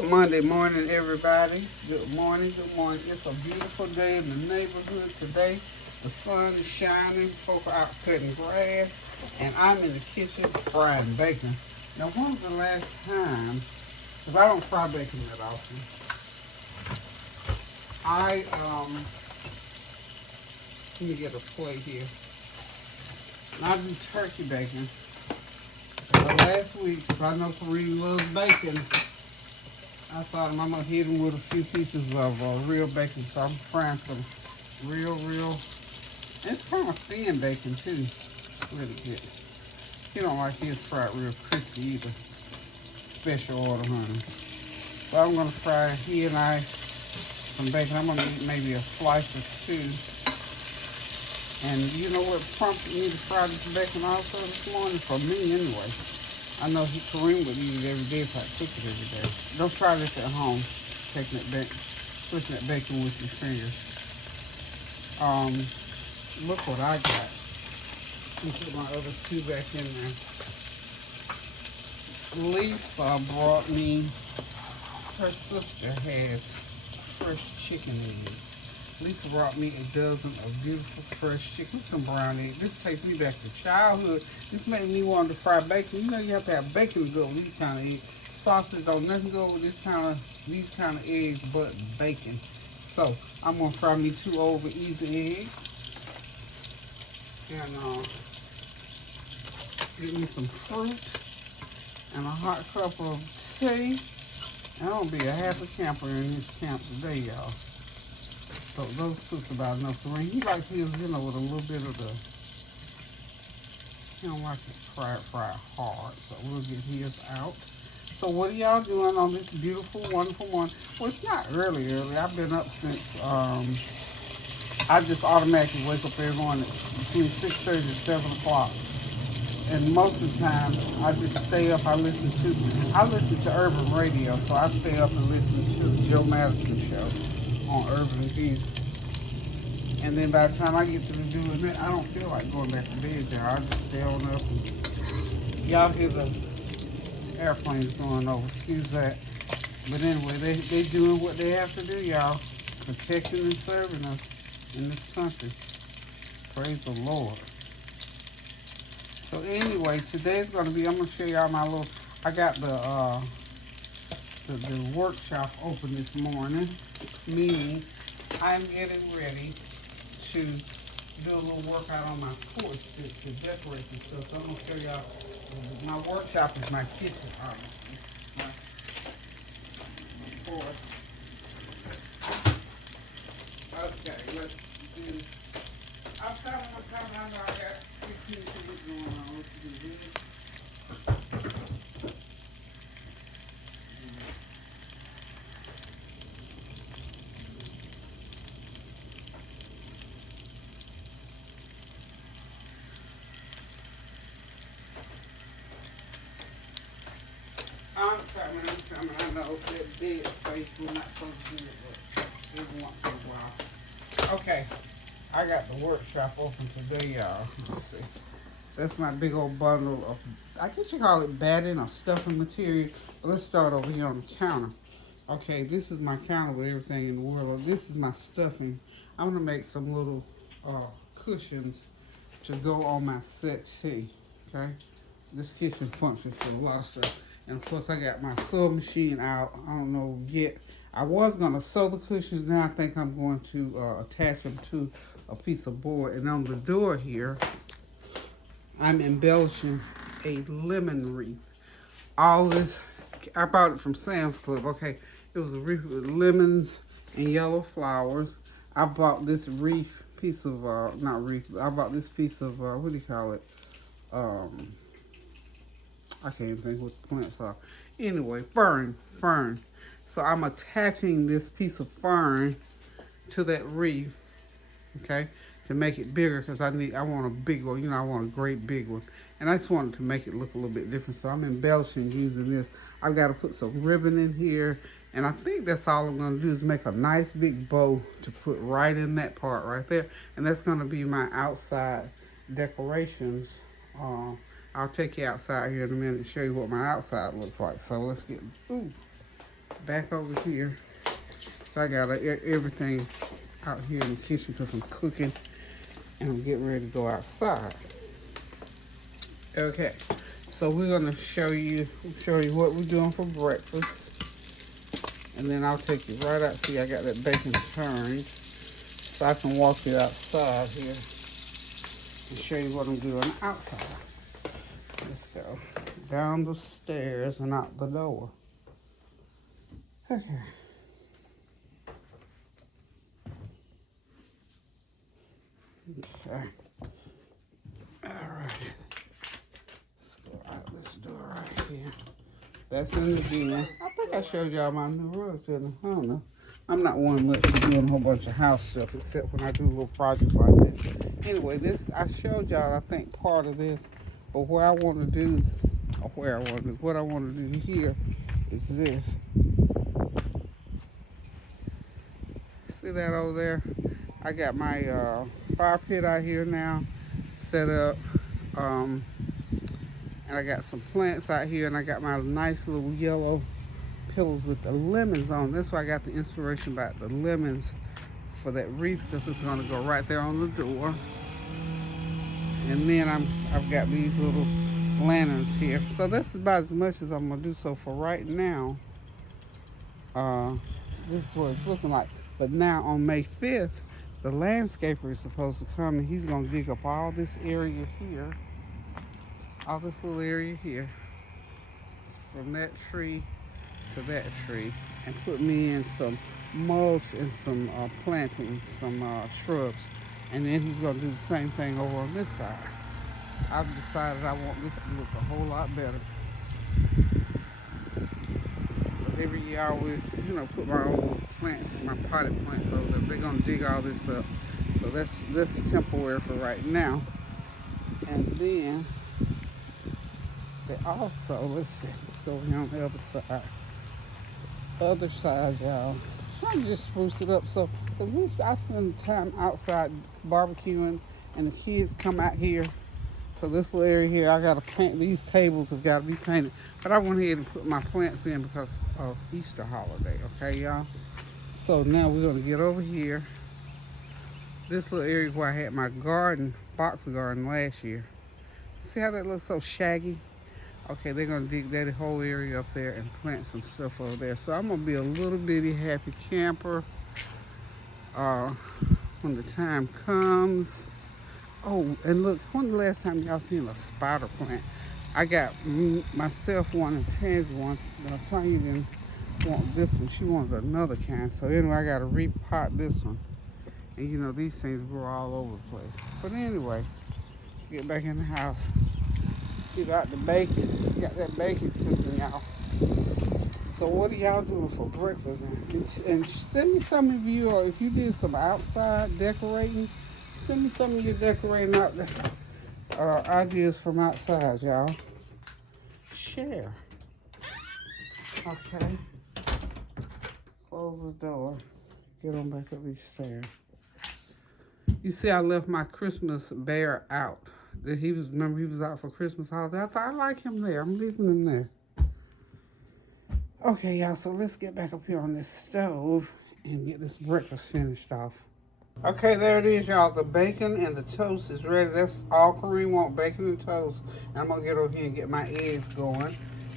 Good Monday morning, everybody. Good morning, good morning. It's a beautiful day in the neighborhood today. The sun is shining, folk are out cutting grass, and I'm in the kitchen frying bacon. Now, when was the last time, because I don't fry bacon that often, let me get a plate here. And I do turkey bacon. Last week, because I know Kareem loves bacon, I thought I'm gonna hit him with a few pieces of real bacon. So I'm frying some real. And it's kind of thin bacon too. Really good. He don't like his fried real crispy either. Special order, honey. So I'm gonna fry he and I some bacon. I'm gonna eat maybe a slice or two. And you know what prompted me to fry this bacon also this morning? For me anyway. I know Kareem would eat it every day if I cook it every day. Don't try this at home, taking it back, flicking that bacon with your fingers. Look what I got. Let me put my other two back in there. Lisa brought me, her sister has fresh chicken eggs. Lisa brought me a dozen of beautiful fresh chicken. Some brown eggs. This takes me back to childhood. This made me want to fry bacon. You know you have to have bacon to go with these kind of eggs. Sausage don't nothing go with these kind of eggs but bacon. So I'm gonna fry me 2 over easy eggs. And get me some fruit and a hot cup of tea. And I'm gonna be a happy camper in this camp today, y'all. So those cooked about enough to ring. He likes his, with a little bit of the, he don't like it fried hard. So we'll get his out. So what are y'all doing on this beautiful, wonderful morning? Well, it's not early. I've been up since, I just automatically wake up every morning between 6:30 and 7 o'clock. And most of the time, I just stay up. I listen to urban radio. So I stay up and listen to the Joe Madison show on Urban TV. And then by the time I get to doing it, I don't feel like going back to bed, y'all. I just stay on up. And y'all hear the airplanes going over. Excuse that. But anyway, they doing what they have to do, y'all. Protecting and serving us in this country. Praise the Lord. So anyway, today's going to be, I'm going to show y'all my little, I got the workshop open this morning, meaning I'm getting ready to do a little workout on my porch to decorate some stuff. So I'm going to show y'all, my workshop is my kitchen, obviously. My porch. Okay, let's do, I'm coming, I know I got 15 things going on. Let's do this. I'm coming. I know that dead space we're not supposed to do it, but every once in a while. Okay, I got the workshop open today, y'all. Let's see. That's my big old bundle of, I guess you call it batting or stuffing material. But let's start over here on the counter. Okay, this is my counter with everything in the world. This is my stuffing. I'm gonna make some little cushions to go on my settee. Okay, this kitchen functions for a lot of stuff. And of course, I got my sewing machine out. I don't know yet. I was gonna sew the cushions. Now I think I'm going to attach them to a piece of board. And on the door here, I'm embellishing a lemon wreath. All this, I bought it from Sam's Club. Okay, it was a wreath with lemons and yellow flowers. I bought this wreath piece of, not wreath, I bought this piece of, what do you call it? I can't even think what the plants are. Anyway, fern. So I'm attaching this piece of fern to that wreath, okay, to make it bigger because I want a big one. I want a great big one. And I just wanted to make it look a little bit different. So I'm embellishing using this. I've got to put some ribbon in here. And I think that's all I'm going to do is make a nice big bow to put right in that part right there. And that's going to be my outside decorations. I'll take you outside here in a minute and show you what my outside looks like. So let's get, ooh, back over here. So I got everything out here in the kitchen because I'm cooking and I'm getting ready to go outside. Okay, so we're gonna show you what we're doing for breakfast, and then I'll take you right out. See, I got that bacon turned, so I can walk you outside here and show you what I'm doing outside. Let's go down the stairs and out the door. Okay. Okay. All right. Let's go out this door right here. That's in the den. I think I showed y'all my new rugs, didn't I? I don't know. I'm not one much for doing a whole bunch of house stuff except when I do little projects like this. Anyway, this I showed y'all, I think, part of this. But what I want to do here is this. See that over there? I got my fire pit out here now set up. And I got some plants out here, and I got my nice little yellow pillows with the lemons on. That's why I got the inspiration about the lemons for that wreath, because it's going to go right there on the door. And then I've got these little lanterns here. So that's about as much as I'm going to do. So for right now, this is what it's looking like. But now on May 5th, the landscaper is supposed to come, and he's going to dig up all this area here. All this little area here. From that tree to that tree. And put me in some mulch and some plantings, some shrubs. And then he's going to do the same thing over on this side. I've decided I want this to look a whole lot better. Because every year I always, put my own plants, my potted plants over there. They're going to dig all this up. So that's temporary for right now. And then they also, let's go over here on the other side. Other side, y'all. Trying to just spruce it up. So, because I spend time outside barbecuing, and the kids come out here. So this little area here, I got to paint. These tables have got to be painted. But I went ahead and put my plants in because of Easter holiday. Okay, y'all? So now we're going to get over here. This little area where I had my garden, box garden last year. See how that looks so shaggy? Okay, they're going to dig that whole area up there and plant some stuff over there. So I'm going to be a little bitty happy camper when the time comes. Oh, and look, when the last time y'all seen a spider plant? I got myself one and Taz one. Tanya didn't want this one. She wanted another kind. So anyway, I got to repot this one. And these things grow all over the place. But anyway, let's get back in the house. See about the bacon. Got that bacon cooking, y'all. So what are y'all doing for breakfast? And send me some of you, or if you did some outside decorating, send me some of your decorating out ideas from outside, y'all. Share. Okay. Close the door. Get on back up these stairs. You see, I left my Christmas bear out. Remember he was out for Christmas holiday. I thought I like him there. I'm leaving him there. Okay, y'all, so let's get back up here on this stove and get this breakfast finished off. Okay, there it is, y'all. The bacon and the toast is ready. That's all Kareem wants, bacon and toast. And I'm going to get over here and get my eggs going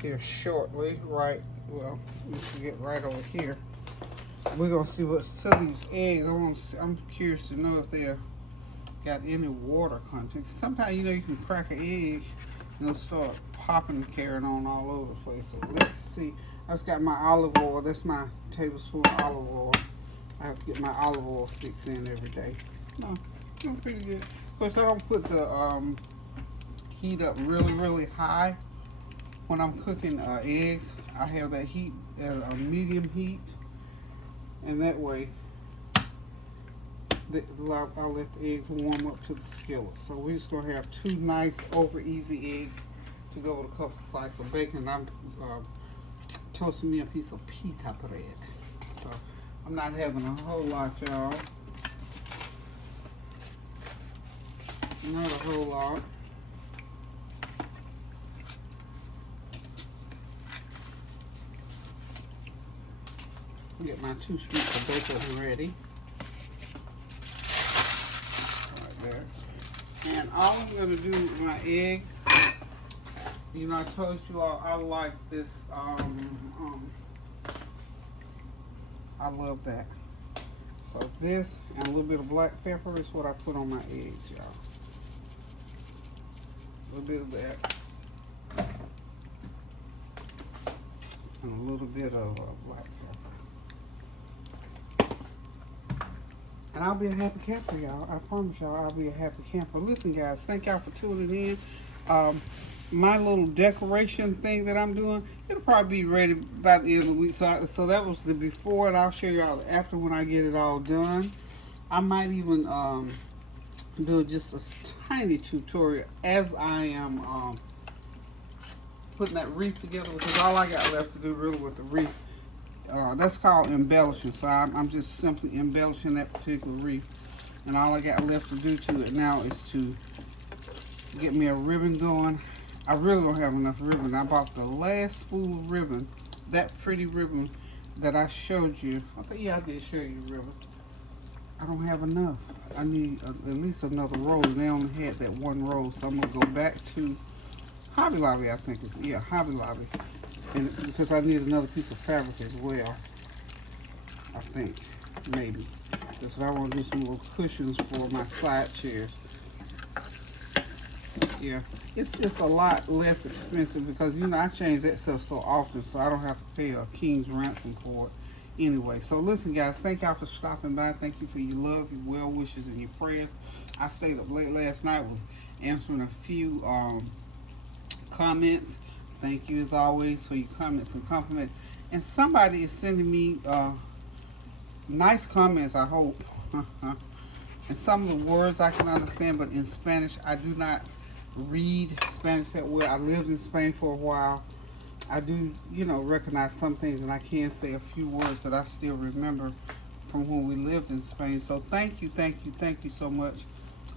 here shortly. Let me get right over here. We're going to see what's to these eggs. I'm curious to know if they're got any water content. Sometimes, you can crack an egg and it'll start popping and carrying on all over the place. So let's see. I just got my olive oil. That's my tablespoon of olive oil. I have to get my olive oil fix in every day. No, doing pretty good. Of course, I don't put the heat up really, really high when I'm cooking eggs. I have that heat at a medium heat. And that way, I'll let the eggs warm up to the skillet. So we're just going to have two nice over easy eggs to go with a couple slices of bacon. I'm toasting me a piece of pita bread. So I'm not having a whole lot, y'all. Not a whole lot. Get my 2 streets of bacon ready. Right there. And all I'm going to do with my eggs, you know, I told you all I like this, I love that. So this and a little bit of black pepper is what I put on my eggs, y'all. A little bit of that. And a little bit of black pepper. And I'll be a happy camper, y'all. I promise y'all I'll be a happy camper. Listen, guys, thank y'all for tuning in. My little decoration thing that I'm doing, it'll probably be ready by the end of the week. So that was the before, and I'll show y'all the after when I get it all done. I might even do just a tiny tutorial as I am putting that wreath together, because all I got left to do really with the wreath, that's called embellishing. So I'm just simply embellishing that particular wreath, and all I got left to do to it now is to get me a ribbon going. I really don't have enough ribbon. I bought the last spool of ribbon, that pretty ribbon that I showed you. I think, yeah, I did show you ribbon. I don't have enough. I need at least another roll, and they only had that one roll, so I'm gonna go back to Hobby Lobby. I think it's, yeah, Hobby Lobby, and because I need another piece of fabric as well. I think maybe because I want to do some little cushions for my side chairs. Yeah, it's a lot less expensive because, you know, I change that stuff so often, so I don't have to pay a king's ransom for it anyway. So listen, guys, thank y'all for stopping by. Thank you for your love, your well wishes, and your prayers. I stayed up late last night, was answering a few comments. Thank you as always for your comments and compliments. And somebody is sending me nice comments, I hope. And some of the words I can understand, but in Spanish I do not read Spanish that well. I lived in Spain for a while. I do, you know, recognize some things, and I can say a few words that I still remember from when we lived in Spain. So thank you so much.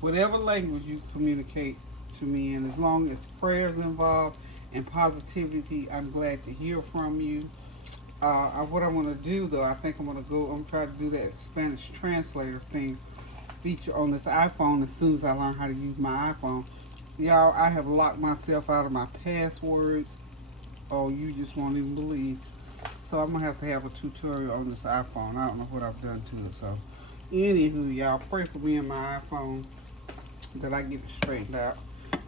Whatever language you communicate to me in, as long as prayers involved and positivity, I'm glad to hear from you. What I want to do, though, I think I'm going to try to do that Spanish translator thing feature on this iPhone as soon as I learn how to use my iPhone. Y'all, I have locked myself out of my passwords. Oh, you just won't even believe. So I'm going to have a tutorial on this iPhone. I don't know what I've done to it. So, anywho, y'all, pray for me and my iPhone that I get it straightened out.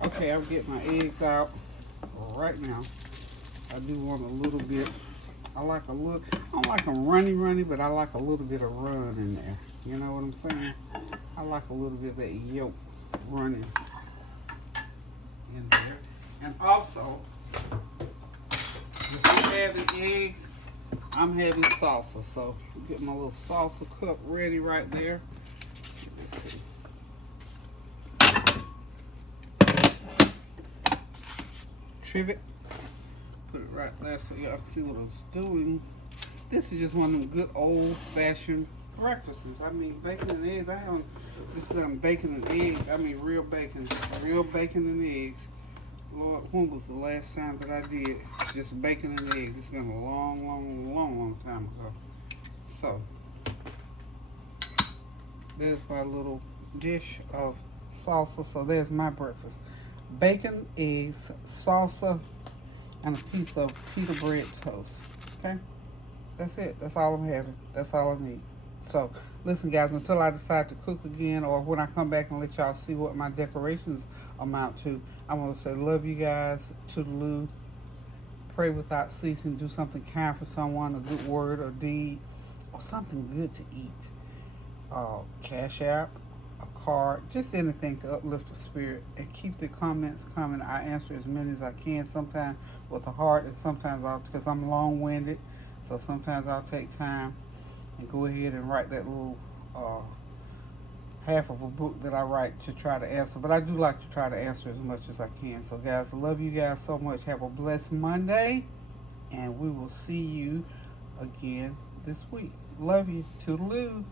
Okay, I'm getting my eggs out right now. I do want a little bit. I don't like them runny, but I like a little bit of run in there. You know what I'm saying? I like a little bit of that yolk running in there. And also, if you're having eggs, I'm having salsa. So get my little salsa cup ready right there. Let's see. Trivet. Put it right there so y'all can see what I'm doing. This is just one of them good old-fashioned breakfasts. I mean, bacon and eggs. I haven't just done bacon and eggs. I mean, real bacon and eggs. Lord, when was the last time that I did just bacon and eggs? It's been a long time ago. So, there's my little dish of salsa. So there's my breakfast. Bacon, eggs, salsa, and a piece of pita bread toast. Okay? That's it. That's all I'm having. That's all I need. So, listen, guys, until I decide to cook again, or when I come back and let y'all see what my decorations amount to, I'm going to say love you guys, toodaloo, pray without ceasing, do something kind for someone, a good word or deed, or something good to eat. Cash app, a card, just anything to uplift the spirit, and keep the comments coming. I answer as many as I can, sometimes with the heart, and sometimes because I'm long-winded, so sometimes I'll take time and go ahead and write that little half of a book that I write to try to answer. But I do like to try to answer as much as I can. So, guys, I love you guys so much. Have a blessed Monday, and we will see you again this week. Love you. Toodaloo.